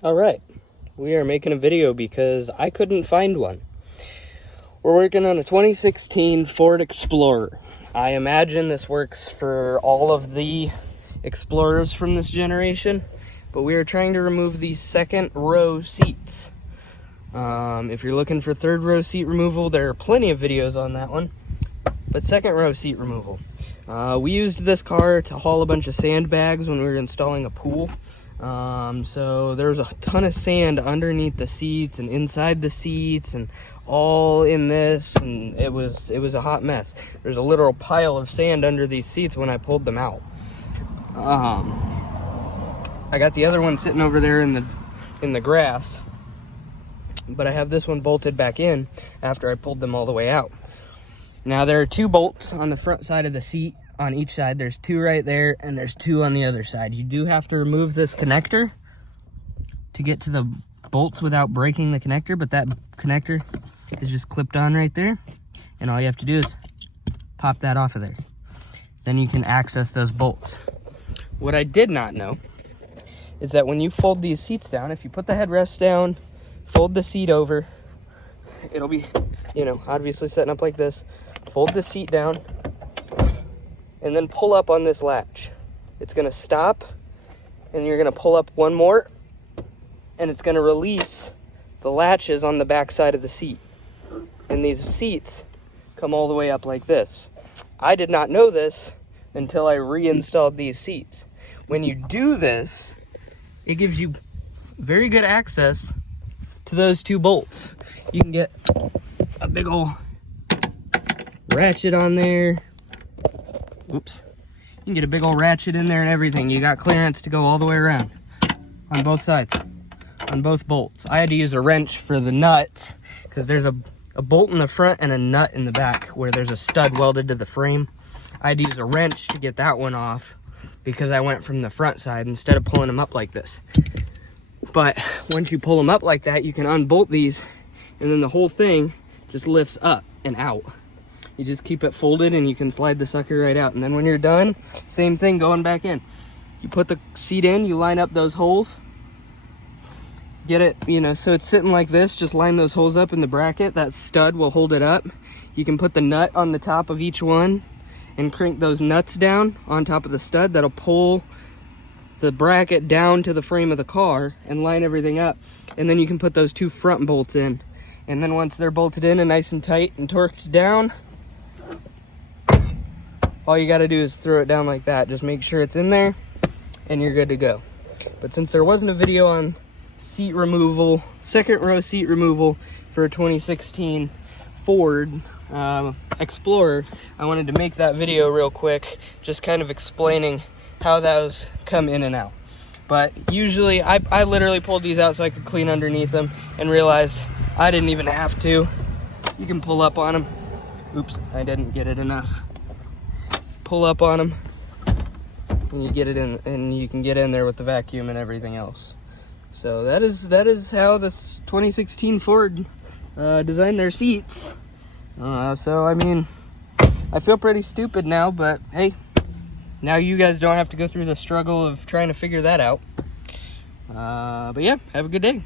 All right, we are making a video because I couldn't find one. We're working on a 2016 Ford Explorer. I imagine this works for all of the Explorers from this generation, but we are trying to remove these second row seats. If you're looking for third row seat removal, there are plenty of videos on that one, but second row seat removal. We used this car to haul a bunch of sandbags when we were installing a pool. So there's a ton of sand underneath the seats and inside the seats and all in this, and it was a hot mess. There's a literal pile of sand under these seats when I pulled them out. I got the other one sitting over there in the grass, but I have this one bolted back in after I pulled them all the way out. Now there are two bolts on the front side of the seat on each side. There's two right there and there's two on the other side. You do have to remove this connector to get to the bolts without breaking the connector, but that connector is just clipped on right there, and all you have to do is pop that off of there. Then you can access those bolts. What I did not know is that when you fold these seats down, if you put the headrest down, fold the seat over, it'll be, obviously setting up like this. Fold the seat down and then pull up on this latch. It's gonna stop, and you're gonna pull up one more, and it's gonna release the latches on the back side of the seat. And these seats come all the way up like this. I did not know this until I reinstalled these seats. When you do this, it gives you very good access to those two bolts. You can get a big old ratchet on there. Oops. You can get a big old ratchet in there and everything. You got clearance to go all the way around on both sides, on both bolts. I had to use a wrench for the nuts because there's a bolt in the front and a nut in the back where there's a stud welded to the frame. I had to use a wrench to get that one off because I went from the front side instead of pulling them up like this. But once you pull them up like that, you can unbolt these, and then the whole thing just lifts up and out. You just keep it folded and you can slide the sucker right out. And then when you're done, same thing going back in. You put the seat in, you line up those holes, get it, so it's sitting like this. Just line those holes up in the bracket. That stud will hold it up. You can put the nut on the top of each one and crank those nuts down on top of the stud. That'll pull the bracket down to the frame of the car and line everything up. And then you can put those two front bolts in. And then once they're bolted in and nice and tight and torqued down, all you got to do is throw it down like that. Just make sure it's in there and you're good to go. But since there wasn't a video on seat removal, second row seat removal for a 2016 Ford Explorer, I wanted to make that video real quick, just kind of explaining how those come in and out. But usually I literally pulled these out so I could clean underneath them and realized I didn't even have to. You can pull up on them. Oops, I didn't get it enough. Pull up on them and you get it in, and you can get in there with the vacuum and everything else. So that is how this 2016 Ford designed their seats. So I mean, I feel pretty stupid now, but hey, now you guys don't have to go through the struggle of trying to figure that out. But yeah, have a good day.